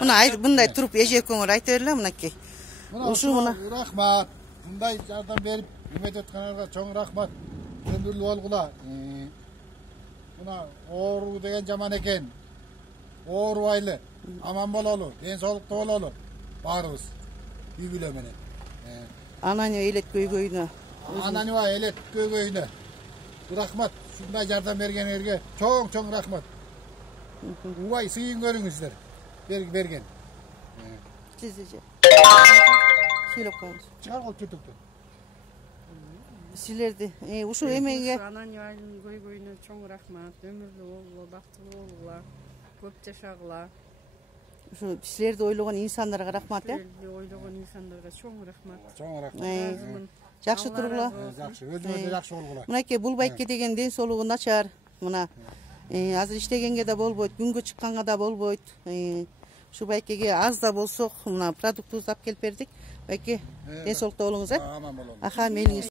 мындай туруп эжекөңөр айта берле мынакей. Ушу мына рахмат. Мындай жардам берип, үмөт өткөнөргө чоң рахмат. Өмүрлүү болгула. Мына оору деген жаман экен. Оорубайлы, аман бололу, ден соолуктуу бололу. Баарыбыз үй бүлө менен. Ананьева элет көйгөйүнө. Ананьева элет көйгөйүнө. Рахмат. Шундай жардам бергенерге чоң рахмат. Убай сыйын көрүңүздөр. Берген. Сизже. Сүйлөп коюңуз. Чыгар кол чөтөктөн. Силерди ушу эмеге Ананьеванын көйгөйүнө чоң рахмат. Өмүрлүү болгула, бактылуу болгула, көп жашагыла. Ушу силерди ойлогон инсандарга рахмат, Силерди ойлогон инсандарга чоң рахмат. Чоң рахмат. Жакшы тургула. Жакшы, өзүңөрдө жакшы болгула. Мынакей бул байке деген ден соолугу начар. Мына азыр иштегенге да болбойт, күнгө чыкканга да болбойт. Ушу байкеге аз да болсо мына продуктубузду алып келип бердик. Байке, ден соолукта болуңуз, Аман бололу. Аха, мениңиз